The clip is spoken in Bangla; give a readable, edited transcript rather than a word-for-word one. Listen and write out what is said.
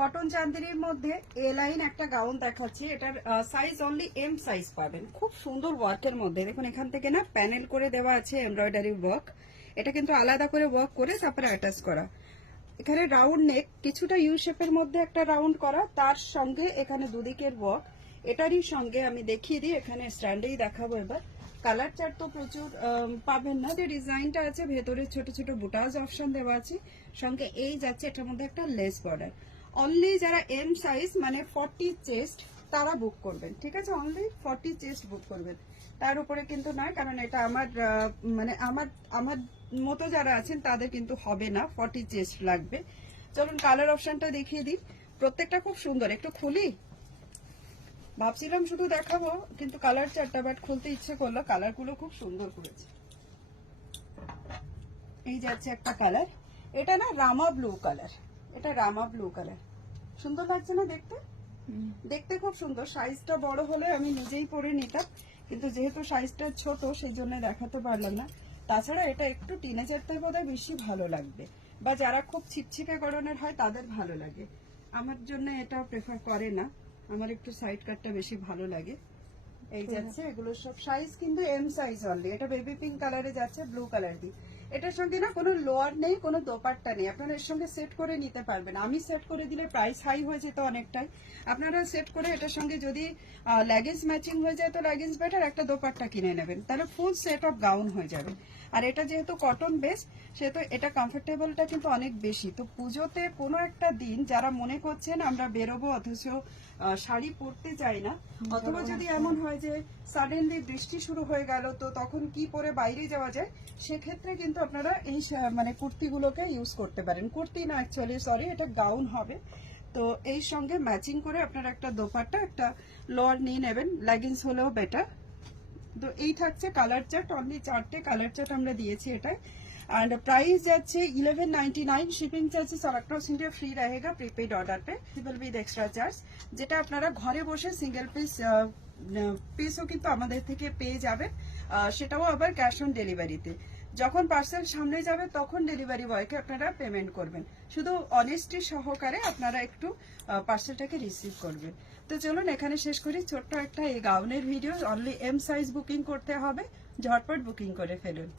কটন চান্দেরির মধ্যে এ লাইন একটা গাউন দেখাচ্ছি, এটার সাইজ অনলি এম সাইজ পাবেন। খুব সুন্দর ওয়ার্কের মধ্যে দেখুন, এখান থেকে না প্যানেল করে দেওয়া আছে এমব্রয়ডারি ওয়ার্ক। এটা কিন্তু আলাদা করে ওয়ার্ক করে তারপরে অ্যাটাচ করা। এখানে রাউন্ড নেক, কিছুটা ইউ শেপের মধ্যে একটা রাউন্ড করা, তার সঙ্গে এখানে দুদিকের ওয়ার্ক। এটারই সঙ্গে আমি দেখিয়ে দিই, এখানে স্ট্যান্ডেই দেখাবো এবার। কালার চার্ট তো প্রচুর পাবেন না, যে ডিজাইনটা আছে ভেতরে ছোট ছোট বুটাজ অপশন দেওয়া আছে, সঙ্গে এই যাচ্ছে এটার মধ্যে একটা লেস বর্ডার। অনলি যারা এম সাইজ মানে 40 চেস্ট তারা বুক করবেন, ঠিক আছে? অনলি 40 চেস্ট বুক করবেন, তার উপরে কিন্তু নয়, কারণ এটা আমার মানে আমার মতো যারা আছেন তাদের কিন্তু হবে না, 40 চেস্ট লাগবে। চলুন কালার অপশনটা দেখিয়ে দিই, প্রত্যেকটা খুব সুন্দর। একটু খুলি, ভাবছিলাম শুধু দেখাবো কিন্তু কালার চারটা, বাট খুলতে ইচ্ছে করলো, কালারগুলো খুব সুন্দর করেছে। এই যাচ্ছে একটা কালার, এটা না রামা ব্লু কালার, এটা রামা ব্লু কালার। সুন্দর লাগছে না দেখতে? দেখতে খুব সুন্দর। সাইজটা বড় হলে আমি নিজেই পরে নিতাম, কিন্তু যেহেতু সাইজটা ছোট সেই জন্য দেখাতে পারলাম না। তাছাড়া এটা একটু টিনেজারদের বোধহয় বেশি ভালো লাগবে, বা যারা খুব ছিপছিপে গড়নের হয় তাদের ভালো লাগে। আমার জন্য এটা প্রেফার করে না, আমার একটু সাইড কাটটা বেশি ভালো লাগে। এই যাচ্ছে, এগুলো সব সাইজ কিন্তু এম সাইজ অনলি। এটা বেবি পিঙ্ক কালারে যাচ্ছে ব্লু কালার দিয়ে। এটার সঙ্গে না কোনো লোয়ার নেই, কোনো দোপাট্টা নেই, আপনারা এর সঙ্গে সেট করে নিতে পারবেন। আমি সেট করে দিলে প্রাইস হাই হয়ে যেত অনেকটাই, আপনারা সেট করে এটার সঙ্গে যদি লেগিংস ম্যাচিং হয়ে যায় তো লেগিংস বেটার, একটা দোপাট্টা কিনে নেবেন, তাহলে ফুল সেট অফ গাউন হয়ে যাবে। আর এটা যেহেতু কটন বেস সেহেতু এটা কমফোর্টেবলটা কিন্তু অনেক বেশি। তো পুজোতে কোনো একটা দিন যারা মনে করছেন আমরা বেরোবো অথচ শাড়ি পরতে চাই না, অথবা যদি এমন হয় যে সাডেনলি বৃষ্টি শুরু হয়ে গেল তো তখন কি পরে বাইরে যাওয়া যায়, সেক্ষেত্রে কিন্তু আপনারা এই মানে কুর্তিগুলোকে ইউজ করতে পারেন। কুর্তি না, অ্যাকচুয়ালি সরি, এটা গাউন হবে। তো এই সঙ্গে ম্যাচিং করে আপনারা একটা দোপাট্টা, একটা লোয়ার নিয়ে নেবেন, লেগিংস হলেও বেটার। তো এই থাকছে কালার চার্ট, অনলি 4টে কালার চার্ট আমরা দিয়েছি এটাই। एंड प्राइस যাচ্ছে 1199, shipping charges all across India free रहेगा প্রিপেড অর্ডার পে, সিম্পল উইথ এক্সট্রা চার্জ, যেটা আপনারা ঘরে বসে সিঙ্গেল পিসও কিন্তু আমাদের থেকে পেয়ে যাবেন, সেটাও আবার ক্যাশ অন ডেলিভারিতে। যখন পার্সেল সামনে যাবে তখন ডেলিভারি বয়কে আপনারা পেমেন্ট করবেন, শুধু অনেস্টি সহকারে আপনারা একটু পার্সেলটাকে রিসিভ করবেন। তো চলুন এখানে শেষ করি ছোট্ট একটা এই গাউনের video. Only M size booking করতে হবে, ঝটপট বুকিং করে ফেলুন।